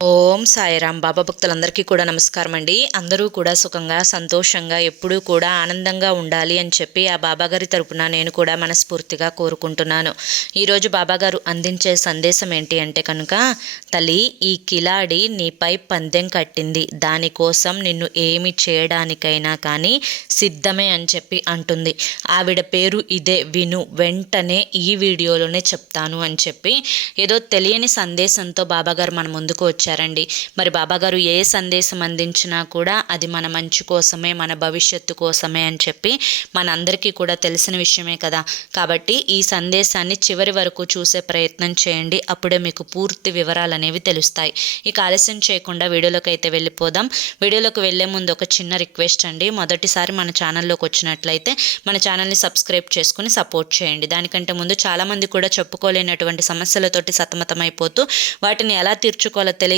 ఓం సాయిరామ్ బాబా భక్తులందరికీ కూడా నమస్కారం అండి. అందరూ కూడా సుఖంగా సంతోషంగా ఎప్పుడూ కూడా ఆనందంగా ఉండాలి అని చెప్పి ఆ బాబాగారి తరపున నేను కూడా మనస్ఫూర్తిగా కోరుకుంటున్నాను. ఈరోజు బాబాగారు అందించే సందేశం ఏంటి అంటే కనుక తల్లి ఈ కిలాడి నీపై పందెం కట్టింది. దానికోసం నిన్ను ఏమి చేయడానికైనా కానీ సిద్ధమే అని చెప్పి అంటుంది. ఆవిడ పేరు ఇదే విను. వెంటనే ఈ వీడియోలోనే చెప్తాను అని చెప్పి ఏదో తెలియని సందేశంతో బాబాగారు మన ముందుకు వచ్చారు. అందించారండి మరి బాబాగారు ఏ సందేశం అందించినా కూడా అది మన మంచి కోసమే మన భవిష్యత్తు కోసమే అని చెప్పి మనందరికీ కూడా తెలిసిన విషయమే కదా. కాబట్టి ఈ సందేశాన్ని చివరి వరకు చూసే ప్రయత్నం చేయండి. అప్పుడే మీకు పూర్తి వివరాలు అనేవి తెలుస్తాయి. ఇక ఆలస్యం చేయకుండా వీడియోలోకి అయితే వెళ్ళిపోదాం. వీడియోలోకి వెళ్ళే ముందు ఒక చిన్న రిక్వెస్ట్ అండి. మొదటిసారి మన ఛానల్లోకి వచ్చినట్లయితే మన ఛానల్ని సబ్స్క్రైబ్ చేసుకుని సపోర్ట్ చేయండి. దానికంటే ముందు చాలామంది కూడా చెప్పుకోలేనటువంటి సమస్యలతోటి సతమతమైపోతూ వాటిని ఎలా తీర్చుకోవాలో తెలియ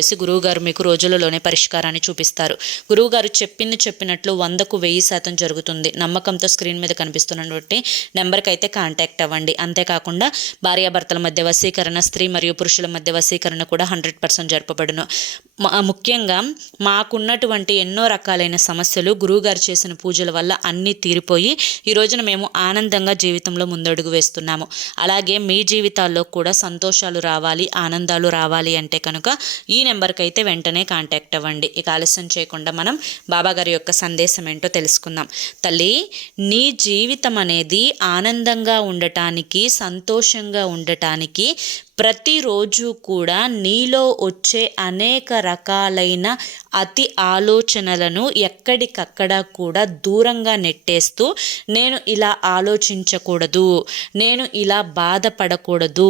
చేసి గురువుగారు మీకు రోజులలోనే పరిష్కారాన్ని చూపిస్తారు. గురువుగారు చెప్పింది చెప్పినట్లు వందకు వెయ్యి శాతం జరుగుతుంది. నమ్మకంతో స్క్రీన్ మీద కనిపిస్తున్నటువంటి నెంబర్కి అయితే కాంటాక్ట్ అవ్వండి. అంతేకాకుండా భార్యాభర్తల మధ్య వశీకరణ స్త్రీ మరియు పురుషుల మధ్య వశీకరణ కూడా హండ్రెడ్ పర్సెంట్ జరపబడును. ముఖ్యంగా మాకున్నటువంటి ఎన్నో రకాలైన సమస్యలు గురువుగారు చేసిన పూజల వల్ల అన్నీ తీరిపోయి ఈ రోజున మేము ఆనందంగా జీవితంలో ముందడుగు వేస్తున్నాము. అలాగే మీ జీవితాల్లో కూడా సంతోషాలు రావాలి ఆనందాలు రావాలి అంటే కనుక ఈ నెంబర్కి అయితే వెంటనే కాంటాక్ట్ అవ్వండి. ఇక ఆలస్యం చేయకుండా మనం బాబాగారి యొక్క సందేశం ఏంటో తెలుసుకుందాం. తల్లి నీ జీవితం అనేది ఆనందంగా ఉండటానికి సంతోషంగా ఉండటానికి ప్రతిరోజు కూడా నీలో వచ్చే అనేక రకాలైన అతి ఆలోచనలను ఎక్కడికక్కడ కూడా దూరంగా నెట్టేస్తూ నేను ఇలా ఆలోచించకూడదు నేను ఇలా బాధపడకూడదు.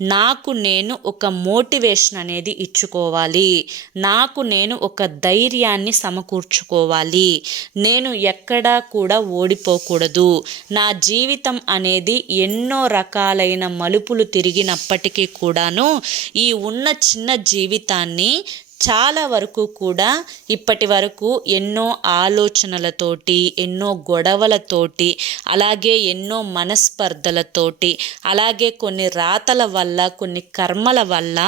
నాకు నేను ఒక మోటివేషన్ అనేది ఇచ్చుకోవాలి. నాకు నేను ఒక ధైర్యాన్ని సమకూర్చుకోవాలి. నేను ఎక్కడా కూడా ఓడిపోకూడదు. నా జీవితం అనేది ఎన్నో రకాలైన మలుపులు తిరిగినప్పటికీ కూడాను ఈ ఉన్న చిన్న జీవితాన్ని చాలా వరకు కూడా ఇప్పటి వరకు ఎన్నో ఆలోచనలతోటి ఎన్నో గొడవలతోటి అలాగే ఎన్నో మనస్పర్ధలతోటి అలాగే కొన్ని రాతల వల్ల కొన్ని కర్మల వల్ల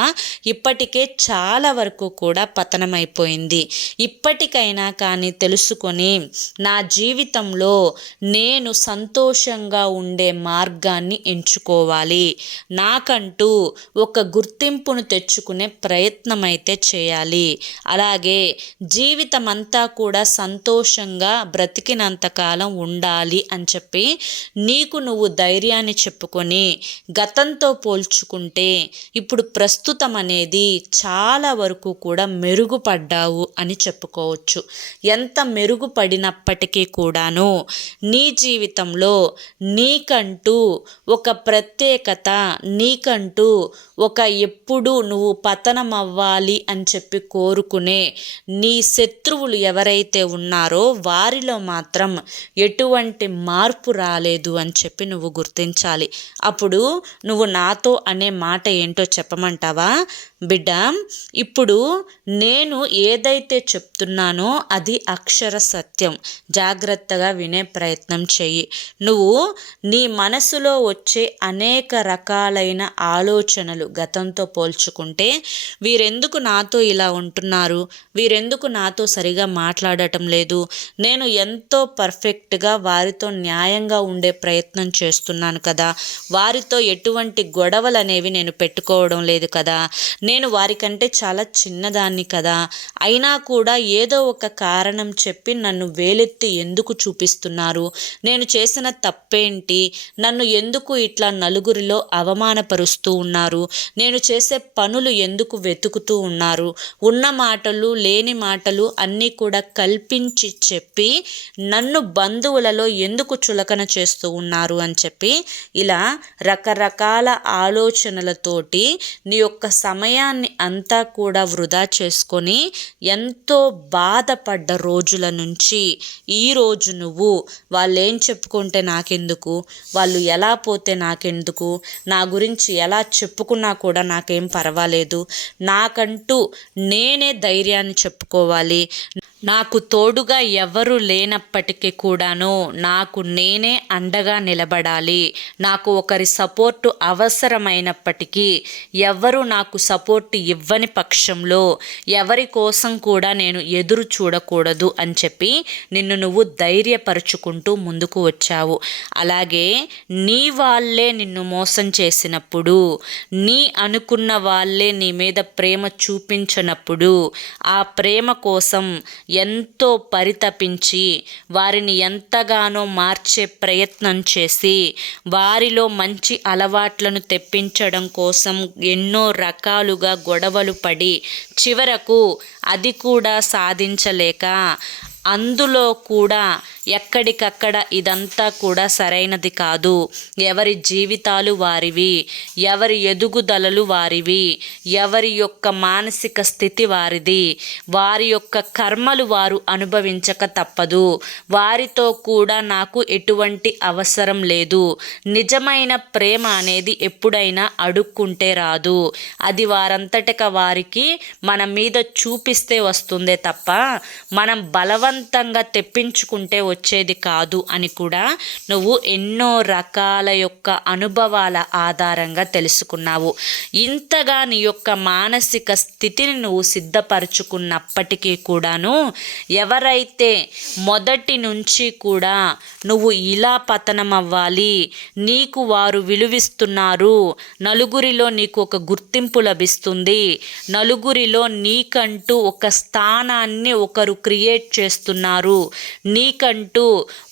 ఇప్పటికే చాలా వరకు కూడా పతనమైపోయింది. ఇప్పటికైనా కానీ తెలుసుకొని నా జీవితంలో నేను సంతోషంగా ఉండే మార్గాన్ని ఎంచుకోవాలి. నాకంటూ ఒక గుర్తింపును తెచ్చుకునే ప్రయత్నం అయితే చేయాలి. ఉండాలి. అలాగే జీవితం అంతా కూడా సంతోషంగా బ్రతికినంతకాలం ఉండాలి అని చెప్పి నీకు నువ్వు ధైర్యాన్ని చెప్పుకొని గతంతో పోల్చుకుంటే ఇప్పుడు ప్రస్తుతం అనేది చాలా వరకు కూడా మెరుగుపడ్డావు అని చెప్పుకోవచ్చు. ఎంత మెరుగుపడినప్పటికీ కూడాను నీ జీవితంలో నీకంటూ ఒక ప్రత్యేకత నీకంటూ ఒక ఎప్పుడు నువ్వు పతనం అవ్వాలి అని చెప్పి చెప్పి కోరుకునే నీ శత్రువులు ఎవరైతే ఉన్నారో వారిలో మాత్రం ఎటువంటి మార్పు రాలేదు అని చెప్పి నువ్వు గుర్తించాలి. అప్పుడు నువ్వు నాతో అనే మాట ఏంటో చెప్పమంటావా? బిడ్డ ఇప్పుడు నేను ఏదైతే చెప్తున్నానో అది అక్షర సత్యం. జాగ్రత్తగా వినే ప్రయత్నం చెయ్యి. నువ్వు నీ మనసులో వచ్చే అనేక రకాలైన ఆలోచనలు గతంతో పోల్చుకుంటే వీరెందుకు నాతో ఇలా ఉంటున్నారు? వీరెందుకు నాతో సరిగా మాట్లాడటం లేదు? నేను ఎంతో పర్ఫెక్ట్గా వారితో న్యాయంగా ఉండే ప్రయత్నం చేస్తున్నాను కదా. వారితో ఎటువంటి గొడవలు అనేవి నేను పెట్టుకోవడం లేదు కదా. నేను వారికంటే చాలా చిన్నదాన్ని కదా. అయినా కూడా ఏదో ఒక కారణం చెప్పి నన్ను వేలెత్తి ఎందుకు చూపిస్తున్నారు? నేను చేసిన తప్పేంటి? నన్ను ఎందుకు ఇట్లా నలుగురిలో అవమానపరుస్తూ ఉన్నారు? నేను చేసే పనులు ఎందుకు వెతుకుతూ ఉన్నారు? ఉన్న మాటలు లేని మాటలు అన్నీ కూడా కల్పించి చెప్పి నన్ను బంధువులలో ఎందుకు చులకన చేస్తూ ఉన్నారు అని చెప్పి ఇలా రకరకాల ఆలోచనలతోటి నీ యొక్క సమయాన్ని అంతా కూడా వృధా చేసుకొని ఎంతో బాధపడ్డ రోజుల నుంచి ఈరోజు నువ్వు వాళ్ళు ఏం చెప్పుకుంటే నాకెందుకు? వాళ్ళు ఎలా పోతే నాకెందుకు? నా గురించి ఎలా చెప్పుకున్నా కూడా నాకేం పర్వాలేదు. నాకంటూ నేనే ధైర్యాన్ని చెప్పుకోవాలి. నాకు తోడుగా ఎవరు లేనప్పటికీ కూడాను నాకు నేనే అండగా నిలబడాలి. నాకు ఒకరి సపోర్టు అవసరమైనప్పటికీ ఎవరు నాకు సపోర్ట్ ఇవ్వని పక్షంలో ఎవరి కోసం కూడా నేను ఎదురు చూడకూడదు అని చెప్పి నిన్ను నువ్వు ధైర్యపరుచుకుంటూ ముందుకు వచ్చావు. అలాగే నీ వాళ్ళే నిన్ను మోసం చేసినప్పుడు నీ అనుకున్న వాళ్ళే నీ మీద ప్రేమ చూపించినప్పుడు ఆ ప్రేమ కోసం ఎంతో పరితపించి వారిని ఎంతగానో మార్చే ప్రయత్నం చేసి వారిలో మంచి అలవాట్లను తెప్పించడం కోసం ఎన్నో రకాలుగా గొడవలు పడి చివరకు అది కూడా సాధించలేక అందులో కూడా ఎక్కడికక్కడ ఇదంతా కూడా సరైనది కాదు. ఎవరి జీవితాలు వారివి ఎవరి ఎదుగుదలలు వారివి ఎవరి యొక్క మానసిక స్థితి వారిది. వారి యొక్క కర్మలు వారు అనుభవించక తప్పదు. వారితో కూడా నాకు ఎటువంటి అవసరం లేదు. నిజమైన ప్రేమ అనేది ఎప్పుడైనా అడుక్కుంటే రాదు. అది వారంతటక వారికి మన మీద చూపిస్తే వస్తుందే తప్ప మనం బలవంతంగా తెప్పించుకుంటే వచ్చేది కాదు అని కూడా నువ్వు ఎన్నో రకాల యొక్క అనుభవాల ఆధారంగా తెలుసుకున్నావు. ఇంతగా నీ యొక్క మానసిక స్థితిని నువ్వు సిద్ధపరచుకున్నప్పటికీ కూడాను ఎవరైతే మొదటి నుంచి కూడా నువ్వు ఇలా పతనం అవ్వాలి నీకు వారు విలువిస్తున్నారు నలుగురిలో నీకు ఒక గుర్తింపు లభిస్తుంది నలుగురిలో నీకంటూ ఒక స్థానాన్ని ఒకరు క్రియేట్ చేస్తున్నారు నీకంటూ అంటూ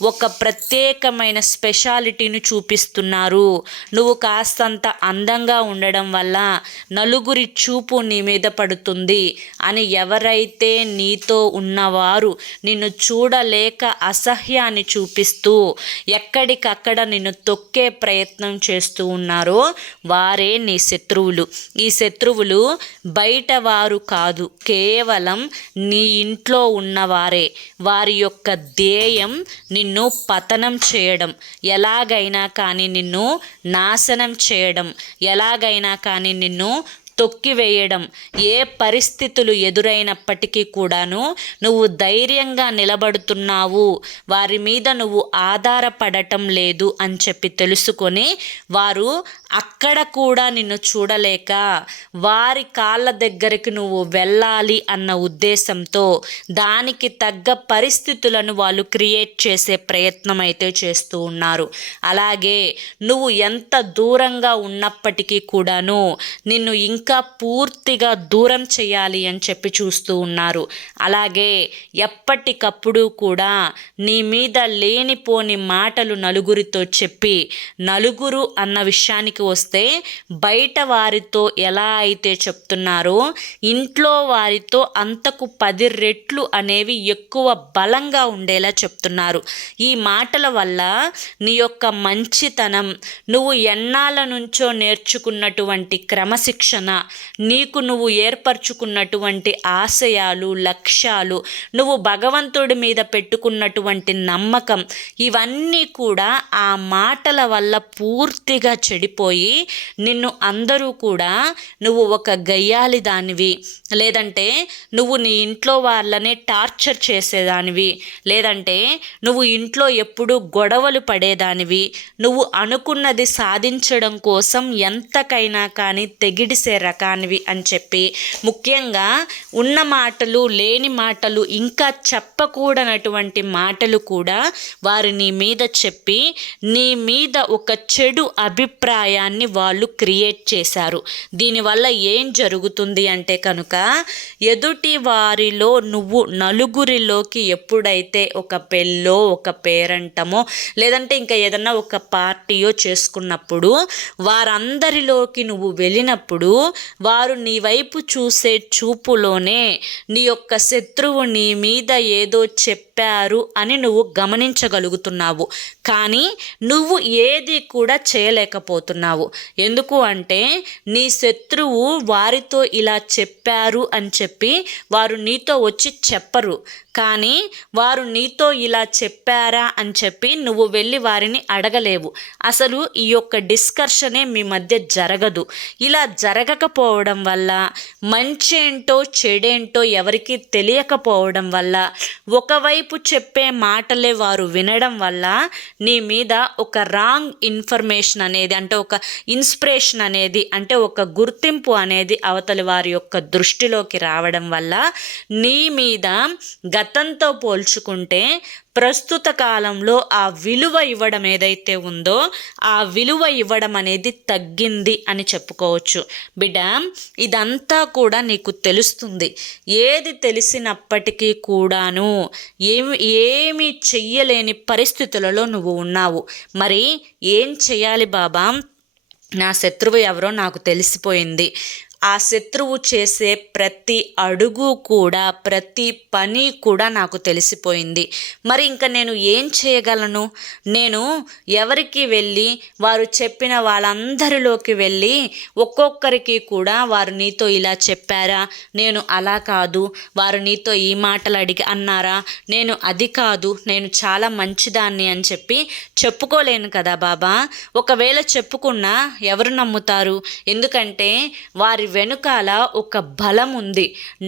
ఒక ప్రత్యేకమైన స్పెషాలిటీని చూపిస్తున్నారు. నువ్వు కాస్తంత అందంగా ఉండడం వల్ల నలుగురి చూపు నీ మీద పడుతుంది అని ఎవరైతే నీతో ఉన్నవారు నిన్ను చూడలేక అసహ్యాన్ని చూపిస్తూ ఎక్కడికక్కడ నిన్ను తొక్కే ప్రయత్నం చేస్తూ ఉన్నారో వారే నీ శత్రువులు. ఈ శత్రువులు బయట వారు కాదు కేవలం నీ ఇంట్లో ఉన్నవారే. వారి యొక్క ధ్యేయం ఉదయం నిన్ను పతనం చేయడం. ఎలాగైనా కానీ నిన్ను నాశనం చేయడం. ఎలాగైనా కానీ నిన్ను తొక్కివేయడం. ఏ పరిస్థితులు ఎదురైనప్పటికీ కూడాను నువ్వు ధైర్యంగా నిలబడుతున్నావు. వారి మీద నువ్వు ఆధారపడటం లేదు అని చెప్పి తెలుసుకొని వారు అక్కడ కూడా నిన్ను చూడలేక వారి కాళ్ళ దగ్గరికి నువ్వు వెళ్ళాలి అన్న ఉద్దేశంతో దానికి తగ్గ పరిస్థితులను వాళ్ళు క్రియేట్ చేసే ప్రయత్నం అయితే చేస్తూ ఉన్నారు. అలాగే నువ్వు ఎంత దూరంగా ఉన్నప్పటికీ కూడాను నిన్ను ఇంకా ఇంకా పూర్తిగా దూరం చేయాలి అని చెప్పి చూస్తూ ఉన్నారు. అలాగే ఎప్పటికప్పుడు కూడా నీ మీద లేనిపోని మాటలు నలుగురితో చెప్పి నలుగురు అన్న విషయానికి వస్తే బయట వారితో ఎలా అయితే చెప్తున్నారో ఇంట్లో వారితో అంతకు పది రెట్లు అనేవి ఎక్కువ బలంగా ఉండేలా చెప్తున్నారు. ఈ మాటల వల్ల నీ యొక్క మంచితనం నువ్వు ఎన్నాళ్ళ నుంచో నేర్చుకున్నటువంటి క్రమశిక్షణ నీకు నువ్వు ఏర్పరచుకున్నటువంటి ఆశయాలు లక్ష్యాలు నువ్వు భగవంతుడి మీద పెట్టుకున్నటువంటి నమ్మకం ఇవన్నీ కూడా ఆ మాటల వల్ల పూర్తిగా చెడిపోయి నిన్ను అందరూ కూడా నువ్వు ఒక గయ్యాలి దానివి. లేదంటే నువ్వు నీ ఇంట్లో వాళ్ళనే టార్చర్ చేసేదానివి. లేదంటే నువ్వు ఇంట్లో ఎప్పుడు గొడవలు పడేదానివి. నువ్వు అనుకున్నది సాధించడం కోసం ఎంతకైనా కానీ తెగిడిసే రకానివి అని చెప్పి ముఖ్యంగా ఉన్న మాటలు లేని మాటలు ఇంకా చెప్పకూడనటువంటి మాటలు కూడా వారు నీ మీద చెప్పి నీ మీద ఒక చెడు అభిప్రాయాన్ని వాళ్ళు క్రియేట్ చేశారు. దీనివల్ల ఏం జరుగుతుంది అంటే కనుక ఎదుటి వారిలో నువ్వు నలుగురిలోకి ఎప్పుడైతే ఒక పెళ్ళో ఒక పేరంటమో లేదంటే ఇంకా ఏదన్నా ఒక పార్టీయో చేసుకున్నప్పుడు వారందరిలోకి నువ్వు వెళ్ళినప్పుడు వారు నీ వైపు చూసే చూపులోనే నీ యొక్క శత్రువు నీ మీద ఏదో చెప్పారు అని నువ్వు గమనించగలుగుతున్నావు. కానీ నువ్వు ఏది కూడా చేయలేకపోతున్నావు. ఎందుకు అంటే నీ శత్రువు వారితో ఇలా చెప్పారు అని చెప్పి వారు నీతో వచ్చి చెప్పరు. కానీ వారు నీతో ఇలా చెప్పారా అని చెప్పి నువ్వు వెళ్ళి వారిని అడగలేవు. అసలు ఈ యొక్క డిస్కర్షనే మీ మధ్య జరగదు. ఇలా జరగకపోవడం వల్ల మంచేంటో చెడేంటో ఎవరికీ తెలియకపోవడం వల్ల ఒకవైపు చెప్పే మాటలే వారు వినడం వల్ల నీ మీద ఒక రాంగ్ ఇన్ఫర్మేషన్ అనేది అంటే ఒక ఇన్స్పిరేషన్ అనేది అంటే ఒక గుర్తింపు అనేది అవతలి వారి యొక్క దృష్టిలోకి రావడం వల్ల నీ మీద గతంతో పోల్చుకుంటే ప్రస్తుత కాలంలో ఆ విలువ ఇవ్వడం ఏదైతే ఉందో ఆ విలువ ఇవ్వడం అనేది తగ్గింది అని చెప్పుకోవచ్చు. బిడ్డ ఇదంతా కూడా నీకు తెలుస్తుంది. ఏది తెలిసినప్పటికీ కూడాను ఏమి ఏమి చెయ్యలేని పరిస్థితులలో నువ్వు ఉన్నావు. మరి ఏం చేయాలి బాబా? నా శత్రువు ఎవరో నాకు తెలిసిపోయింది. ఆ శత్రువు చేసే ప్రతి అడుగు కూడా ప్రతి పని కూడా నాకు తెలిసిపోయింది. మరి ఇంకా నేను ఏం చేయగలను? నేను ఎవరికి వెళ్ళి వారు చెప్పిన వాళ్ళందరిలోకి వెళ్ళి ఒక్కొక్కరికి కూడా వారు నీతో ఇలా చెప్పారా? నేను అలా కాదు. వారు నీతో ఈ మాటలు అడిగి అన్నారా? నేను అది కాదు. నేను చాలా మంచిదాన్ని అని చెప్పి చెప్పుకోలేను కదా బాబా. ఒకవేళ చెప్పుకున్నా ఎవరు నమ్ముతారు? ఎందుకంటే వారి వెనుకాల ఒక బలం ఉంది.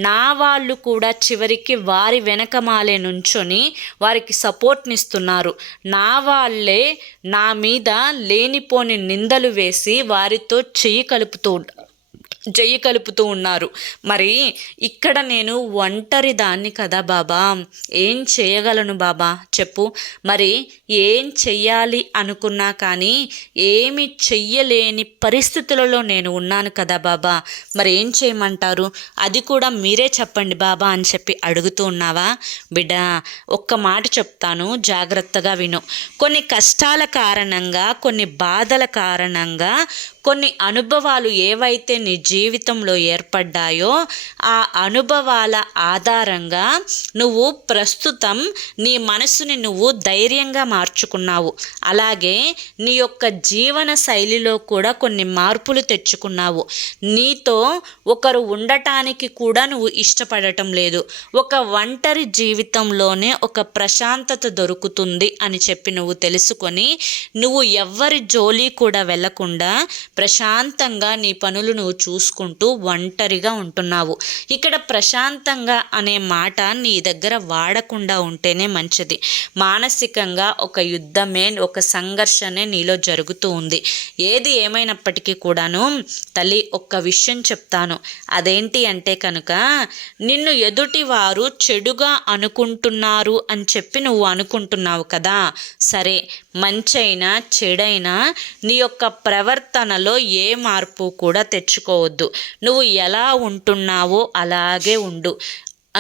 నా వాళ్ళు కూడా చివరికి వారి వెనకమాలే నుంచొని వారికి సపోర్ట్నిస్తున్నారు. నా వాళ్ళే నా మీద లేనిపోని నిందలు వేసి వారితో చెయ్యి కలుపుతూ జయ్యి కలుపుతూ ఉన్నారు. మరి ఇక్కడ నేను ఒంటరి దాన్ని కదా బాబా? ఏం చేయగలను బాబా? చెప్పు. మరి ఏం చెయ్యాలి అనుకున్నా కానీ ఏమి చెయ్యలేని పరిస్థితులలో నేను ఉన్నాను కదా బాబా? మరి ఏం చేయమంటారు? అది కూడా మీరే చెప్పండి బాబా అని చెప్పి అడుగుతూ ఉన్నావా? బిడ్డ ఒక్క మాట చెప్తాను జాగ్రత్తగా విను. కొన్ని కష్టాల కారణంగా కొన్ని బాధల కారణంగా కొన్ని అనుభవాలు ఏవైతే నిజ జీవితంలో ఏర్పడ్డాయో ఆ అనుభవాల ఆధారంగా నువ్వు ప్రస్తుతం నీ మనసుని నువ్వు ధైర్యంగా మార్చుకున్నావు. అలాగే నీ యొక్క జీవన శైలిలో కూడా కొన్ని మార్పులు తెచ్చుకున్నావు. నీతో ఒకరు ఉండటానికి కూడా నువ్వు ఇష్టపడటం లేదు. ఒక ఒంటరి జీవితంలోనే ఒక ప్రశాంతత దొరుకుతుంది అని చెప్పి నువ్వు తెలుసుకొని నువ్వు ఎవ్వరి జోలి కూడా వెళ్ళకుండా ప్రశాంతంగా నీ పనులు నువ్వు చూసుకుంటూ ఒంటరిగా ఉంటున్నావు. ఇక్కడ ప్రశాంతంగా అనే మాట నీ దగ్గర వాడకుండా ఉంటేనే మంచిది. మానసికంగా ఒక యుద్ధమే ఒక సంఘర్షణే నీలో జరుగుతూ ఉంది. ఏది ఏమైనప్పటికీ కూడాను తల్లి ఒక్క విషయం చెప్తాను. అదేంటి అంటే కనుక నిన్ను ఎదుటి వారు చెడుగా అనుకుంటున్నారు అని చెప్పి నువ్వు అనుకుంటున్నావు కదా. సరే మంచైనా చెడైనా నీ యొక్క ప్రవర్తనలో ఏ మార్పు కూడా తెచ్చుకోవద్దు. నువ్వు ఎలా ఉంటున్నావో అలాగే ఉండు.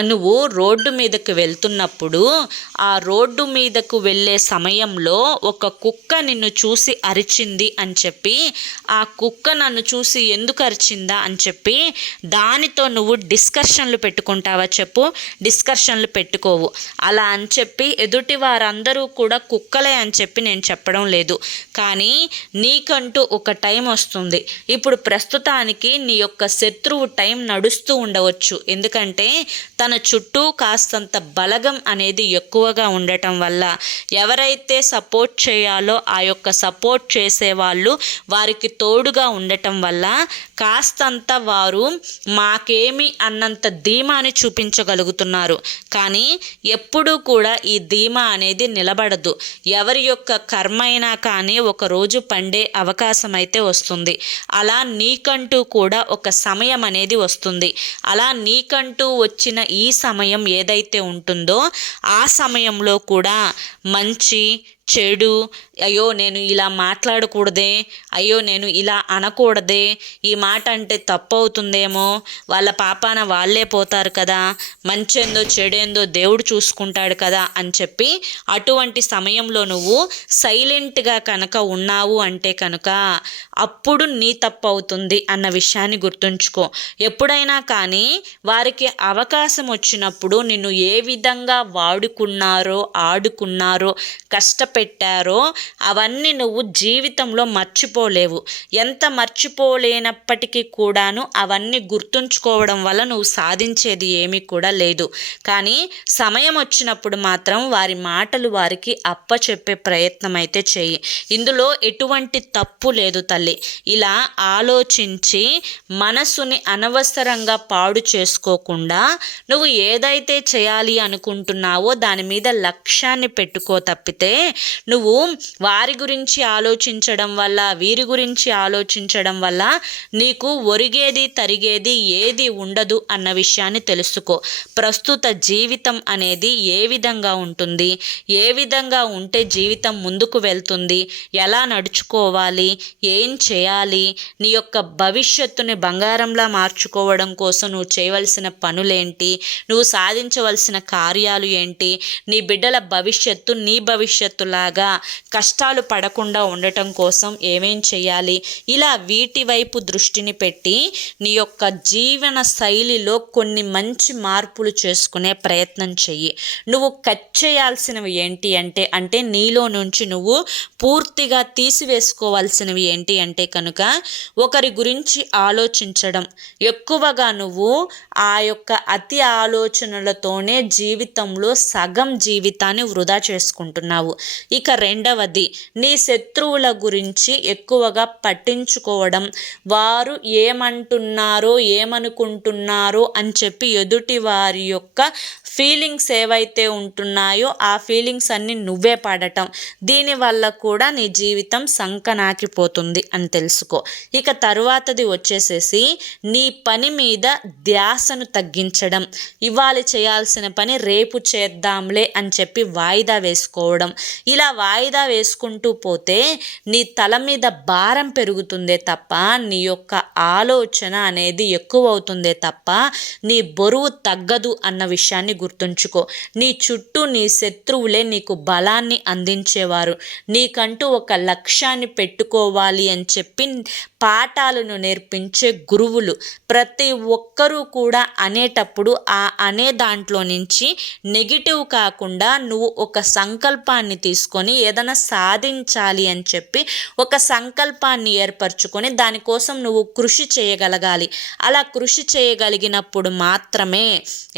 నువ్వు రోడ్డు మీదకు వెళ్తున్నప్పుడు ఆ రోడ్డు మీదకు వెళ్ళే సమయంలో ఒక కుక్క నిన్ను చూసి అరిచింది అని చెప్పి ఆ కుక్క నన్ను చూసి ఎందుకు అరిచిందా అని చెప్పి దానితో నువ్వు డిస్కషన్లు పెట్టుకుంటావా చెప్పు డిస్కషన్లు పెట్టుకోవు. అలా అని చెప్పి ఎదుటి వారందరూ కూడా కుక్కలే అని చెప్పి నేను చెప్పడం లేదు. కానీ నీకంటూ ఒక టైం వస్తుంది. ఇప్పుడు ప్రస్తుతానికి నీ యొక్క శత్రువు టైం నడుస్తూ ఉండవచ్చు. ఎందుకంటే తన చుట్టూ కాస్తంత బలగం అనేది ఎక్కువగా ఉండటం వల్ల ఎవరైతే సపోర్ట్ చేయాలో ఆ యొక్క సపోర్ట్ చేసేవాళ్ళు వారికి తోడుగా ఉండటం వల్ల కాస్తంత వారు మాకేమి అన్నంత ధీమాని చూపించగలుగుతున్నారు. కానీ ఎప్పుడూ కూడా ఈ ధీమా అనేది నిలబడదు. ఎవరి యొక్క కర్మ అయినా కానీ ఒకరోజు పండే అవకాశం అయితే వస్తుంది. అలా నీకంటూ కూడా ఒక సమయం అనేది వస్తుంది. అలా నీకంటూ వచ్చిన ఈ సమయం ఏదైతే ఉంటుందో ఆ సమయంలో కూడా మంచి చెడు అయ్యో నేను ఇలా మాట్లాడకూడదే అయ్యో నేను ఇలా అనకూడదే ఈ మాట అంటే తప్పు అవుతుందేమో వాళ్ళ పాపాన వాళ్ళే పోతారు కదా మంచేందో చెడేందో దేవుడు చూసుకుంటాడు కదా అని చెప్పి అటువంటి సమయంలో నువ్వు సైలెంట్గా కనుక ఉన్నావు అంటే కనుక అప్పుడు నీ తప్పు అవుతుంది అన్న విషయాన్ని గుర్తుంచుకో. ఎప్పుడైనా కానీ వారికి అవకాశం వచ్చినప్పుడు నిన్ను ఏ విధంగా వాడుకున్నారో ఆడుకున్నారో కష్టపెట్టారో అవన్నీ నువ్వు జీవితంలో మర్చిపోలేవు. ఎంత మర్చిపోలేనప్పటికీ కూడాను అవన్నీ గుర్తుంచుకోవడం వల్ల నువ్వు సాధించేది ఏమీ కూడా లేదు. కానీ సమయం వచ్చినప్పుడు మాత్రం వారి మాటలు వారికి అప్పచెప్పే ప్రయత్నం అయితే చేయి. ఇందులో ఎటువంటి తప్పు లేదు తల్లి. ఇలా ఆలోచించి మనసుని అనవసరంగా పాడు చేసుకోకుండా నువ్వు ఏదైతే చేయాలి అనుకుంటున్నావో దాని మీద లక్ష్యాన్ని పెట్టుకో తప్పితే నువ్వు వారి గురించి ఆలోచించడం వల్ల వీరి గురించి ఆలోచించడం వల్ల నీకు ఒరిగేది తరిగేది ఏది ఉండదు అన్న విషయాన్ని తెలుసుకో. ప్రస్తుత జీవితం అనేది ఏ విధంగా ఉంటుంది? ఏ విధంగా ఉంటే జీవితం ముందుకు వెళ్తుంది? ఎలా నడుచుకోవాలి? ఏం చేయాలి? నీ యొక్క భవిష్యత్తుని బంగారంలా మార్చుకోవడం కోసం నువ్వు చేయవలసిన పనులేంటి? నువ్వు సాధించవలసిన కార్యాలు ఏంటి? నీ బిడ్డల భవిష్యత్తు నీ భవిష్యత్తులాగా కష్ట కష్టాలు పడకుండా ఉండటం కోసం ఏమేం చేయాలి? ఇలా వీటి వైపు దృష్టిని పెట్టి నీ యొక్క జీవన శైలిలో కొన్ని మంచి మార్పులు చేసుకునే ప్రయత్నం చెయ్యి. నువ్వు కట్ చేయాల్సినవి ఏంటి అంటే అంటే నీలో నుంచి నువ్వు పూర్తిగా తీసివేసుకోవాల్సినవి ఏంటి అంటే కనుక ఒకరి గురించి ఆలోచించడం. ఎక్కువగా నువ్వు ఆ యొక్క అతి ఆలోచనలతోనే జీవితంలో సగం జీవితాన్ని వృధా చేసుకుంటున్నావు. ఇక రెండవది నీ శత్రువుల గురించి ఎక్కువగా పట్టించుకోవడం. వారు ఏమంటున్నారో ఏమనుకుంటున్నారో అని చెప్పి ఎదుటి వారి యొక్క ఫీలింగ్స్ ఏవైతే ఉంటున్నాయో ఆ ఫీలింగ్స్ అన్నీ నువ్వే పడటం. దీనివల్ల కూడా నీ జీవితం సంకనాకిపోతుంది అని తెలుసుకో. ఇక తరువాతది వచ్చేసేసి నీ పని మీద ధ్యాసను తగ్గించడం. ఇవాళ చేయాల్సిన పని రేపు చేద్దాంలే అని చెప్పి వాయిదా వేసుకోవడం. ఇలా వాయిదా చేసుకుంటూ పోతే నీ తల మీద భారం పెరుగుతుందే తప్ప నీ యొక్క ఆలోచన అనేది ఎక్కువ అవుతుందే తప్ప నీ బరువు తగ్గదు అన్న విషయాన్ని గుర్తుంచుకో. నీ చుట్టూ నీ శత్రువులే నీకు బలాన్ని అందించేవారు. నీకంటూ ఒక లక్ష్యాన్ని పెట్టుకోవాలి అని చెప్పి పాఠాలను నేర్పించే గురువులు ప్రతి ఒక్కరూ కూడా అనేటప్పుడు ఆ అనే దాంట్లో నుంచి నెగిటివ్ కాకుండా నువ్వు ఒక సంకల్పాన్ని తీసుకొని ఏదైనా సాధించాలి అని చెప్పి ఒక సంకల్పాన్ని ఏర్పరచుకొని దానికోసం నువ్వు కృషి చేయగలగాలి. అలా కృషి చేయగలిగినప్పుడు మాత్రమే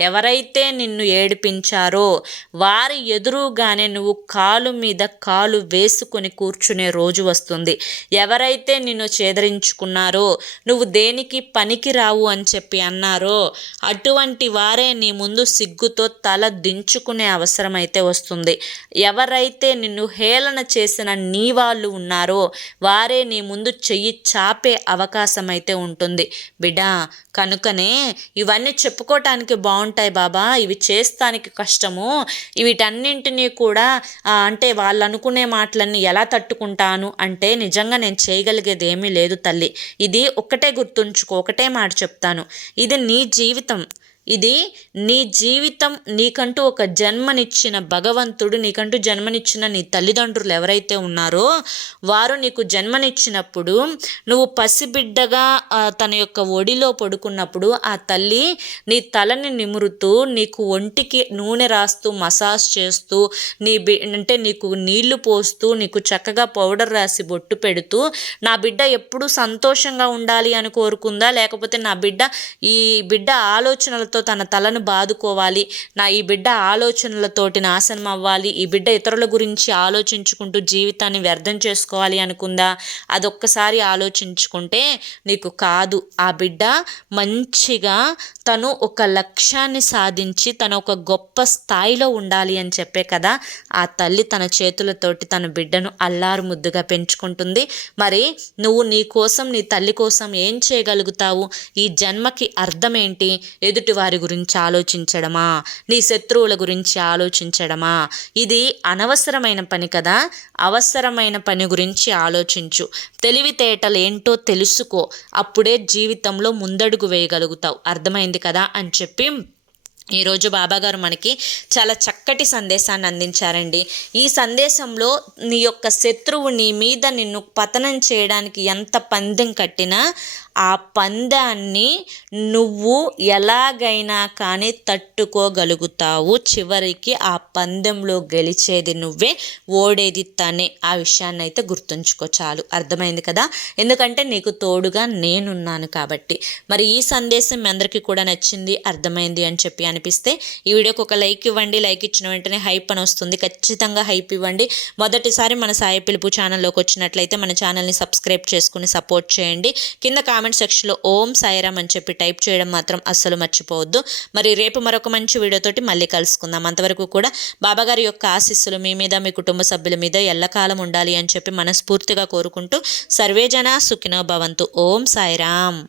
ఎవరైతే నిన్ను ఏడిపించారో వారి ఎదురుగానే నువ్వు కాలు మీద కాలు వేసుకొని కూర్చునే రోజు వస్తుంది. ఎవరైతే నిన్ను చేదరించుకున్నారో నువ్వు దేనికి పనికి రావు అని చెప్పి అన్నారో అటువంటి వారే నీ ముందు సిగ్గుతో తల దించుకునే అవసరం అయితే వస్తుంది. ఎవరైతే నిన్ను హేళన చేసిన నీ వాళ్ళు ఉన్నారో వారే నీ ముందు చెయ్యి చాపే అవకాశం అయితే ఉంటుంది. బిడా కనుకనే ఇవన్నీ చెప్పుకోవటానికి బాగుంటాయి బాబా. ఇవి చేస్తానికి కష్టము. వీటన్నింటినీ కూడా అంటే వాళ్ళు అనుకునే మాటలన్నీ ఎలా తట్టుకుంటాను అంటే నిజంగా నేను చేయగలిగేది ఏమీ లేదు తల్లి. ఇది ఒక్కటే గుర్తుంచుకో ఒకటే మాట చెప్తాను. ఇది నీ జీవితం. ఇది నీ జీవితం నీకంటూ ఒక జన్మనిచ్చిన భగవంతుడు నీకంటూ జన్మనిచ్చిన నీ తల్లిదండ్రులు ఎవరైతే ఉన్నారో వారు నీకు జన్మనిచ్చినప్పుడు నువ్వు పసిబిడ్డగా తన యొక్క ఒడిలో పడుకున్నప్పుడు ఆ తల్లి నీ తలని నిమురుతూ నీకు ఒంటికి నూనె రాస్తూ మసాజ్ చేస్తూ నీ బి అంటే నీకు నీళ్ళు పోస్తూ నీకు చక్కగా పౌడర్ రాసి బొట్టు పెడుతూ నా బిడ్డ ఎప్పుడూ సంతోషంగా ఉండాలి అని కోరుకుందా? లేకపోతే నా బిడ్డ ఈ బిడ్డ ఆలోచనలతో ఆలోచనలతో తన తలను బాదుకోవాలి. నా ఈ బిడ్డ ఆలోచనలతోటి నాశనం అవ్వాలి. ఈ బిడ్డ ఇతరుల గురించి ఆలోచించుకుంటూ జీవితాన్ని వ్యర్థం చేసుకోవాలి అనుకుందా? అదొక్కసారి ఆలోచించుకుంటే నీకు కాదు. ఆ బిడ్డ మంచిగా తను ఒక లక్ష్యాన్ని సాధించి తను ఒక గొప్ప స్థాయిలో ఉండాలి అని చెప్పే కదా? ఆ తల్లి తన చేతులతోటి తన బిడ్డను అల్లారు ముద్దుగా పెంచుకుంటుంది. మరి నువ్వు నీ కోసం నీ తల్లి కోసం ఏం చేయగలుగుతావు? ఈ జన్మకి అర్థం ఏంటి ఎదుటి వారి గురించి ఆలోచించడమా? నీ శత్రువుల గురించి ఆలోచించడమా? ఇది అనవసరమైన పని కదా? అవసరమైన పని గురించి ఆలోచించు. తెలివితేటలు ఏంటో తెలుసుకో. అప్పుడే జీవితంలో ముందడుగు వేయగలుగుతావు. అర్థమైంది కదా? అని చెప్పి ఈరోజు బాబాగారు మనకి చాలా చక్కటి సందేశాన్ని అందించారండి. ఈ సందేశంలో నీ యొక్క శత్రువు నీ మీద నిన్ను పతనం చేయడానికి ఎంత పందెం కట్టినా ఆ పందాన్ని నువ్వు ఎలాగైనా కానీ తట్టుకోగలుగుతావు. చివరికి ఆ పందెంలో గెలిచేది నువ్వే ఓడేది తనే. ఆ విషయాన్ని అయితే గుర్తుంచుకో చాలు. అర్థమైంది కదా? ఎందుకంటే నీకు తోడుగా నేనున్నాను కాబట్టి. మరి ఈ సందేశం మీ అందరికీ కూడా నచ్చింది అర్థమైంది అని చెప్పి అనిపిస్తే ఈ వీడియోకి ఒక లైక్ ఇవ్వండి. లైక్ ఇచ్చిన వెంటనే హైప్ అని వస్తుంది. ఖచ్చితంగా హైప్ ఇవ్వండి. మొదటిసారి మన సాయి పిలుపు ఛానల్లోకి వచ్చినట్లయితే మన ఛానల్ని సబ్స్క్రైబ్ చేసుకుని సపోర్ట్ చేయండి. కింద కామెంట్ సెక్షన్లో ఓం సాయిరామ్ అని చెప్పి టైప్ చేయడం మాత్రం అస్సలు మర్చిపోవద్దు. మరి రేపు మరొక మంచి వీడియోతోటి మళ్ళీ కలుసుకుందాం. అంతవరకు కూడా బాబాగారి యొక్క ఆశీస్సులు మీ మీద మీ కుటుంబ సభ్యుల మీద ఎల్లకాలం ఉండాలి అని చెప్పి మనస్ఫూర్తిగా కోరుకుంటూ సర్వేజన సుఖినో భవంతు. ఓం సాయిరామ్.